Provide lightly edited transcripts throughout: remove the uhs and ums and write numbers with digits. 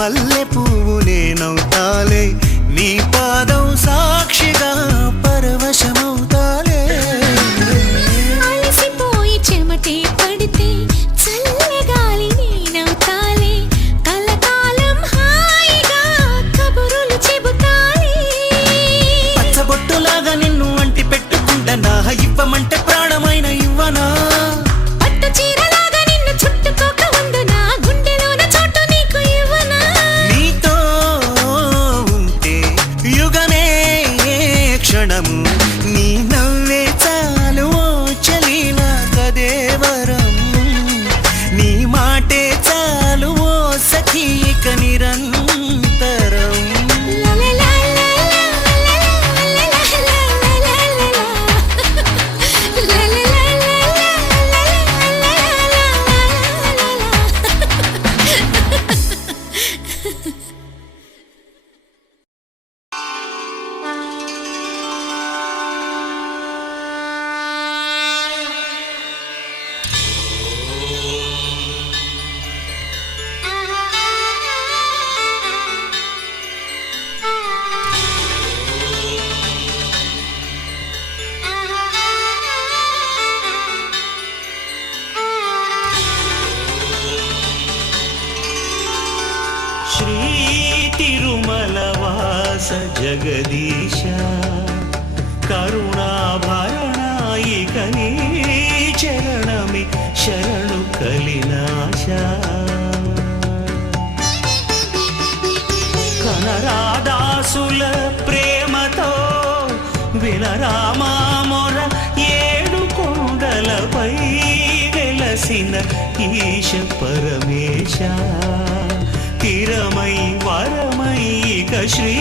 మల్లె పువ్వు నేనవుతాలే నీ పాదం సాక్షిగా పరవశమవుతాలే అలసిపోయి చెమటే పడితే చల్లగాలి నేనవుతాలే కలకాలం హాయిగా కబురులు చెబుతాలే పచ్చబొట్టులాగా నిన్ను అంటి పెట్టుకుంటనా ఇవ్వమంటే ప్రాణమైన ఇవ్వనా పట్టు చీరలాగా నిన్ను చుట్టుకోక ఉండునా గుండెలోన చోటు నీకు ఇవ్వనా నీతో ఉంటే యుగమే క్షణము నీ నవ్వే చాలు ఓ చలిన కదేవరం నీ మాటే చాలు ఓ సఖీక నిరంతరం జగదీశ కరుణాభరణాయిక నీ చరణమి శరణు కలినాశ కనరాదాసుల ప్రేమతో వినరామా మొర ఏడు కొండలపై వెలసిన ఈశ పరమేశ తిరమై వరమైక శ్రీ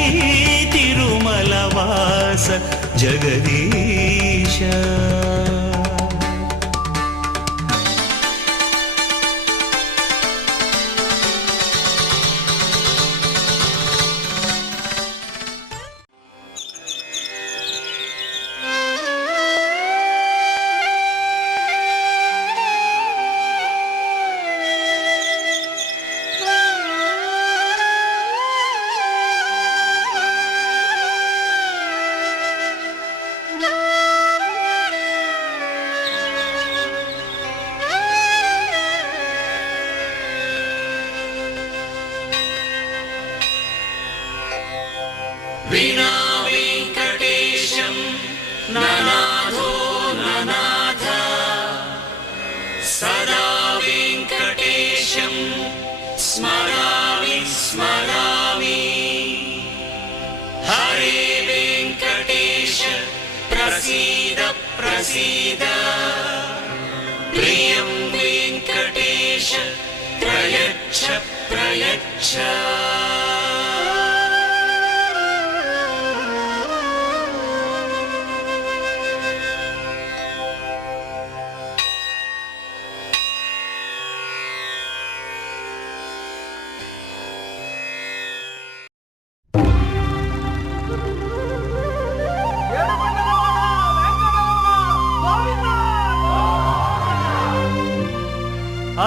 తిరుమల వాస జగదీశ विना वेंकटेशं ननाथो ननाथ सदा वेंकटेशं स्मरामि स्मरामि हरे वेंकटेश प्रसीद प्रसीद प्रियं वेंकटेश प्रयच्छ प्रयच्छ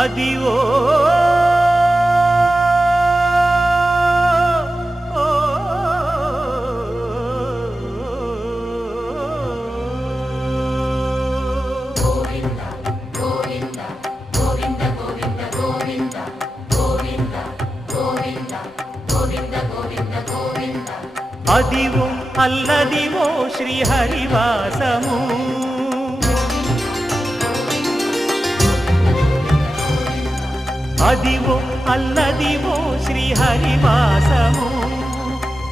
అదివో అదివో అల్లదివో శ్రీహరివాసము అదివో అల్లదివో శ్రీహరివాసము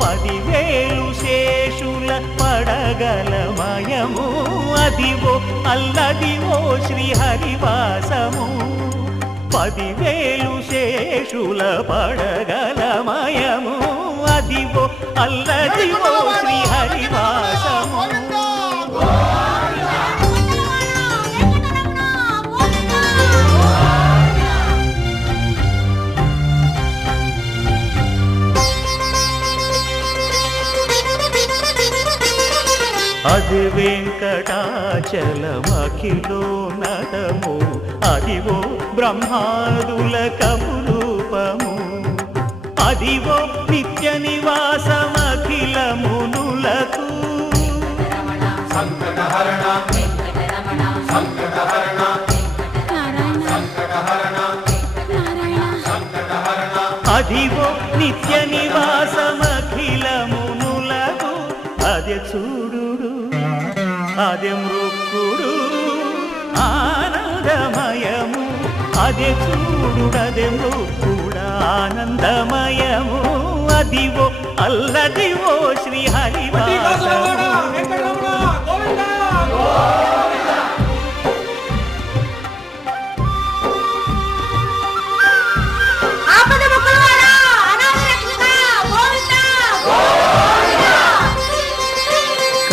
10,000 శేషుల పడగలమయము అదివో అల్లదివో శ్రీహరివాసము 10,000 శేషుల పడగలమయము అదివో అల్లదివో శ్రీహరివాసము అది వెంకటాచలమఖిలోన్నతము అదివో బ్రహ్మాదుల కపురూపము అదివో నిత్య నివాసమఖిల మునులకు అదివో నిత్య నివాసమఖిల మునులకు అదే చూడుడు అదే మృక్కుడు ఆనందమయము అదే చూడుడదే మృక్కుడ ఆనందమయము అదివో అల్లదివో శ్రీ హరివాసము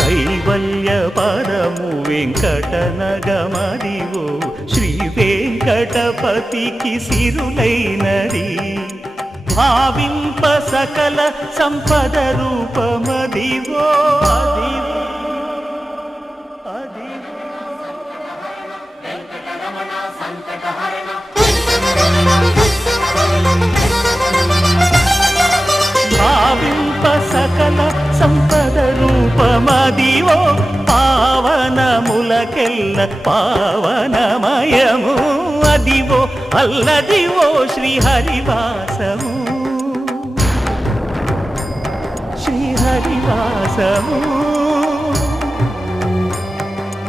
కైవల్య పరము వెంకటనగమదివో శ్రీ వెంకటపతికి సిరులైనది భావింప సకల సంపద రూపమదివో అదివో అదివో భావింప సకల సంపద రూపమదివో పావనములకెల్ల పావనమయము అదివో అల్లదివో శ్రీ హరివాసము శ్రీ హరివాసము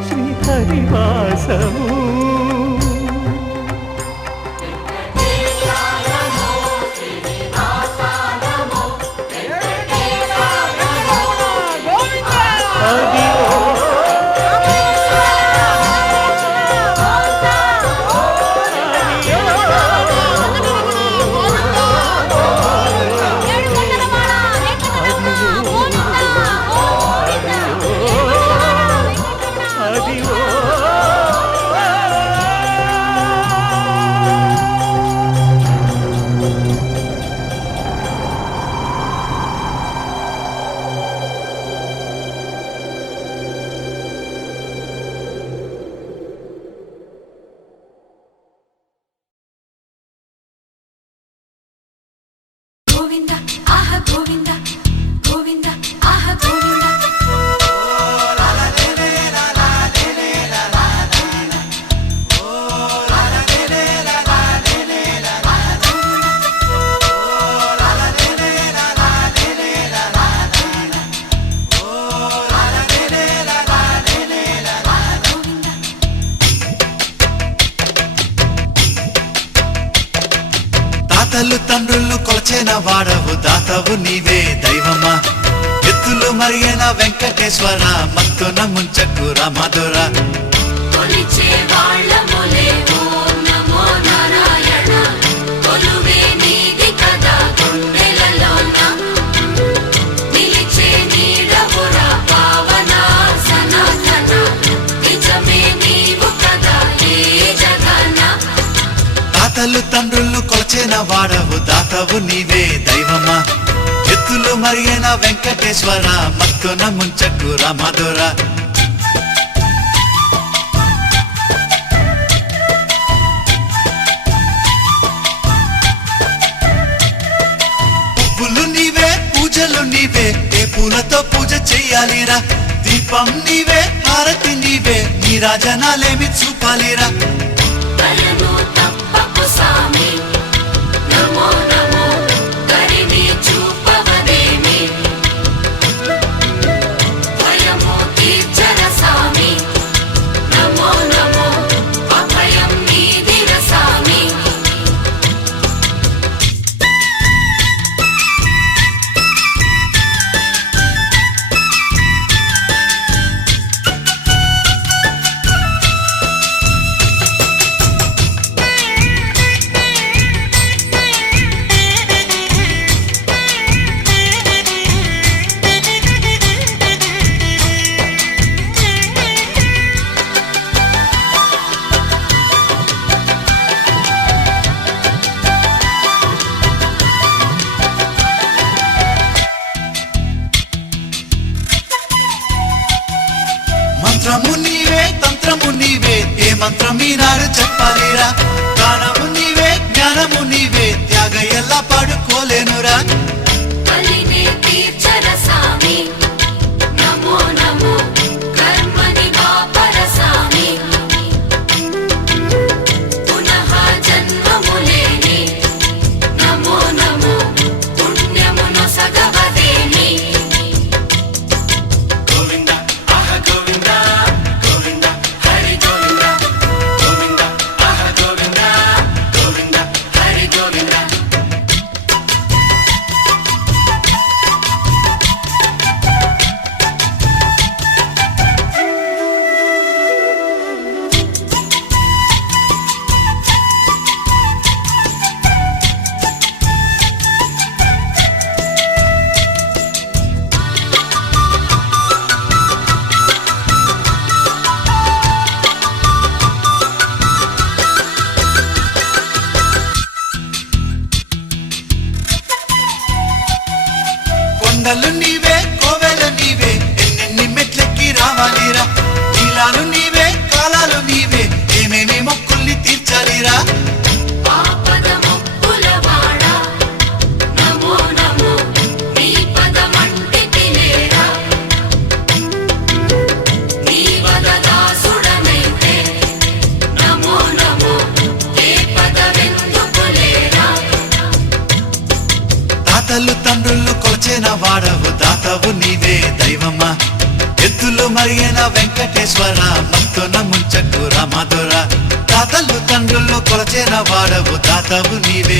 శ్రీ హరివాసము గోవింద ఆహ గోవింద గోవింద ఆహ గోవింద తాతలు తండ్రులు కొలచిన వాడవు దాతవు నీవే దైవమా ఎత్తులు మరియన వెంకటేశ్వర మత్తున ముంచకు రామధుర కొలిచే వాళ్ళములే ఓం నమో నారాయణ కొలువే నీది కదా గుండెలలోన నిలిచే నీడవురా పావన సనాతన నిజమే నీవు కదా ఈ జగన తాతలు తండ్రులు కొలచిన వాడవు దాతవు నీవే దైవమా ఎత్తులు మరియన వెంకటేశ్వర మత్తున ముంచకు రామధుర పువ్వులు నీవే పూజలు నీవే ఏ పూలతో పూజ చెయ్యాలిరా దీపం నీవే హారతి నీవే నీ రాజనాలేమి చూపాలిరా దయను తప్పకు సామి నమో నమో కరిని చూపవదేమి భయము తీర్చర సామి నమో నమో అభయం నీదిర సామి మంత్రము నీవే తంత్రము నీవే ఏ మంత్రం ఈనాడు చెప్పాలిరా గానము నీవే జ్ఞానము నీవే త్యాగ ఎలా పాడుకోలేనురా కలినే తీర్చర సామి నమో నమో కర్మని వాపర సామి పునః జన్మములేని నమో నమో పుణ్యమును సగవదేమి గోవింద ఆహ గోవింద గోవింద హరి గోవింద గోవింద ఆహ గోవింద గోవింద హరి గోవింద కొండలు నీవే కోవెలు నీవే ఎన్నెన్ని మెట్లెక్కి రావాలిరా నీలాలు నీవే కాలాలు నీవే ఏమేమి మొక్కుల్ని తీర్చాలిరా ఆపద ముక్కులవాడ నమో నమో నీ పదమంటి తినేరా నీ వదదాసుడనైతే నమో నమో ఏ పదవెందుకులేరా తాతలు తండ్రులు కొల్చిన వాడవు దాతవు నీవే దైవమా ఎత్తులు మరిగిన వెంకటేశ్వర మత్తున ముంచకు రామధుర తాతలు తండ్రులు కొలచిన వాడవు దాతవు నీవే